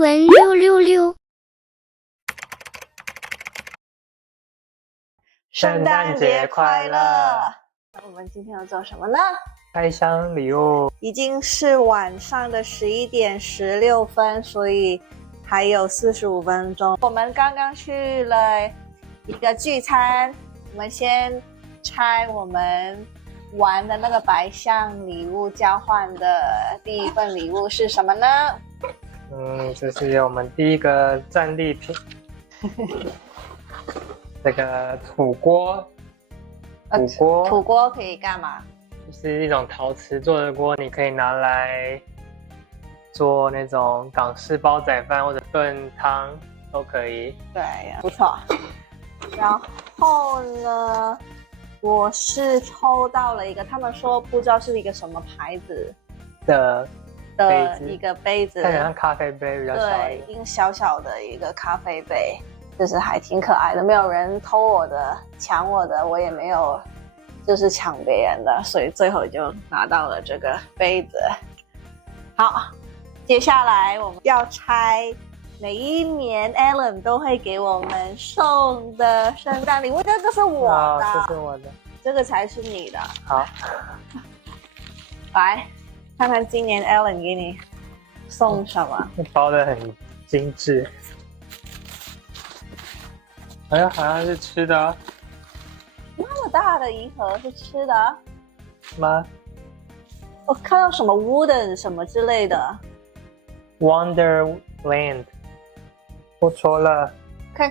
文666。圣诞节快乐！那我们今天要做什么呢？开箱礼物。已经是晚上的11点16分，所以还有45分钟。我们刚刚去了一个聚餐，我们先拆我们玩的那个白象礼物交换的第一份礼物是什么呢？这是我们第一个战利品。这个土锅。土锅可以干嘛？就是一种陶瓷做的锅，你可以拿来做那种港式煲仔饭或者炖汤都可以。对，不错。然后呢，我是抽到了一个，他们说不知道是一个什么牌子的一个杯子，看起来像咖啡杯，比较小。对，一个小小的一个咖啡杯，就是还挺可爱的。没有人偷我的、抢我的，我也没有就是抢别人的，所以最后就拿到了这个杯子。好，接下来我们要拆每一年 Alan 都会给我们送的圣诞礼物，这个是我的，这是我的，这个才是你的。好，来看看今年 Alan 给你送什么。包得很精致。好像是吃的哦。那么大的一盒是吃的吗？我看到什么 wooden 什么之类的。Wonderland， 我戳了。看，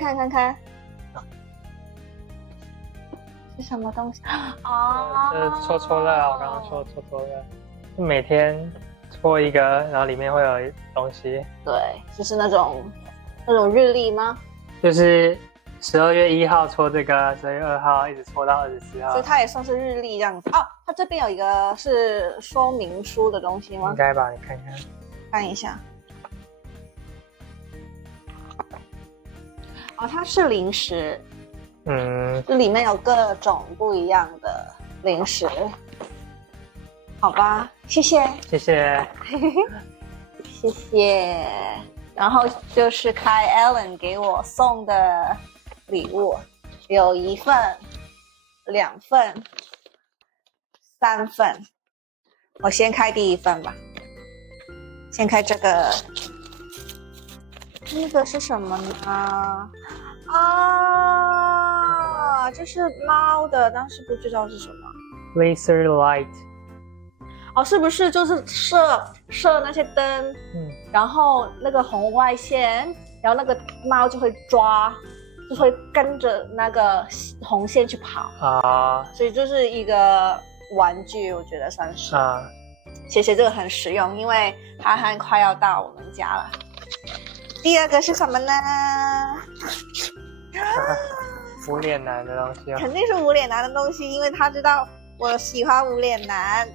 是什么东西啊？戳了，我刚刚说戳了。每天戳一个，然后里面会有东西。对，就是那种日历吗？就是12月1号戳这个，12月2号一直戳到24号，所以它也算是日历这样子。哦，它这边有一个是说明书的东西吗？应该吧，你看看。看一下。哦，它是零食。里面有各种不一样的零食。好吧，谢谢。谢谢。谢谢。然后就是开 Alan 给我送的礼物，有1份、2份、3份。我先开第一份吧。先开这个。那个是什么呢？啊，这是猫的，但是不知道是什么。Laser light。哦，是不是就是射那些灯？然后那个红外线，然后那个猫就会抓，就会跟着那个红线去跑啊。所以就是一个玩具，我觉得算是啊。谢谢，这个很实用，因为它还快要到我们家了。第二个是什么呢？无脸男的东西。肯定是无脸男的东西，因为他知道我喜欢无脸男。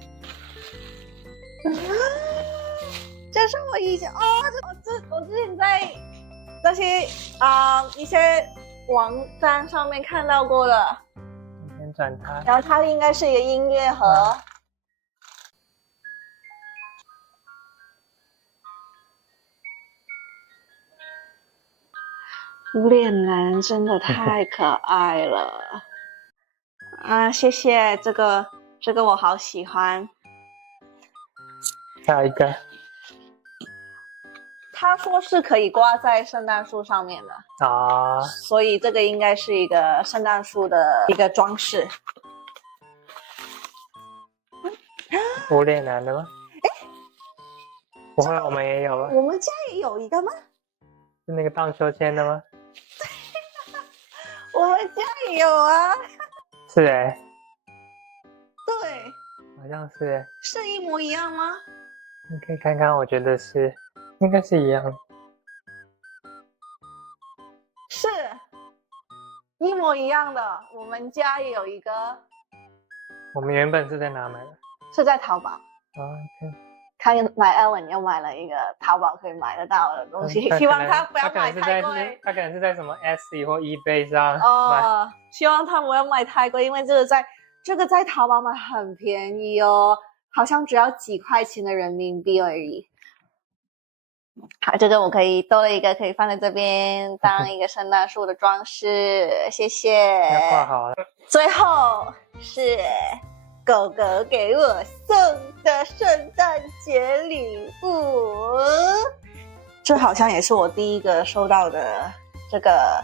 这是我以前我之前在那些一些网站上面看到过的。先转它。然后它应该是一个音乐盒。无脸男真的太可爱了啊！谢谢，这个我好喜欢。还有一个，他说是可以挂在圣诞树上面的啊，所以这个应该是一个圣诞树的一个装饰。无脸男的吗？不会，我们也有啊。我们家也有一个吗？是那个荡秋千的吗？我们家也有啊。是对，好像是是一模一样吗？你可以看看，我觉得应该是一样。是一模一样的，我们家也有一个。我们原本是在哪买的？是在淘宝。看买 Alan 又买了一个淘宝可以买得到的东西，希望他不要买太贵。他可能是在什么 Etsy 或 eBay 上买。希望他不要买太贵，因为这个在淘宝买很便宜哦，好像只要几块钱的人民币而已。好，这个我可以多了一个，可以放在这边当一个圣诞树的装饰，谢谢。要挂好了。最后是狗狗给我送的圣诞节礼物，这好像也是我第一个收到的这个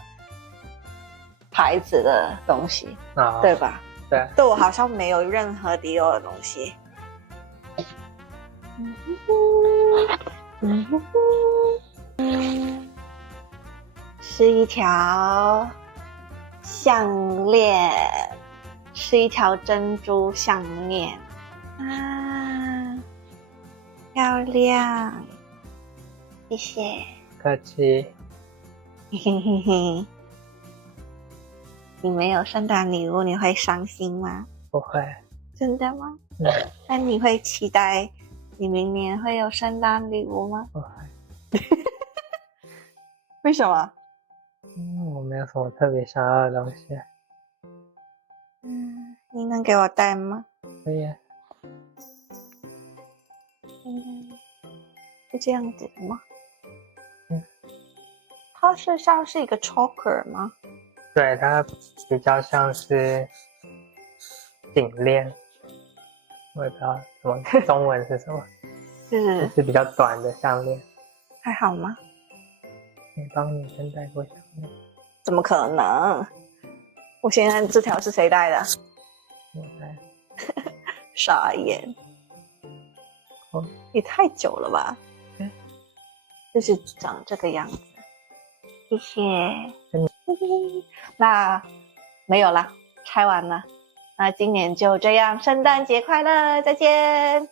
牌子的东西，对吧？对，对我好像没有任何迪奥的东西。是一条项链，是一条珍珠项链啊，漂亮，谢谢。客气。嘿嘿嘿嘿，你没有圣诞礼物，你会伤心吗？不会。真的吗？那你会期待你明年会有圣诞礼物吗？不会。为什么？我没有什么特别想要的东西。你能给我带吗？可以。是这样子的吗？它是像是一个 choker 吗？对，它比较像是颈链，我也不知道什么中文是什么，就是比较短的项链。还好吗？你帮女生戴过项链？怎么可能？我现在这条是谁戴的？我戴。傻眼。也太久了吧？就是长这个样子。谢谢。那没有了，拆完了。那今年就这样，圣诞节快乐，再见。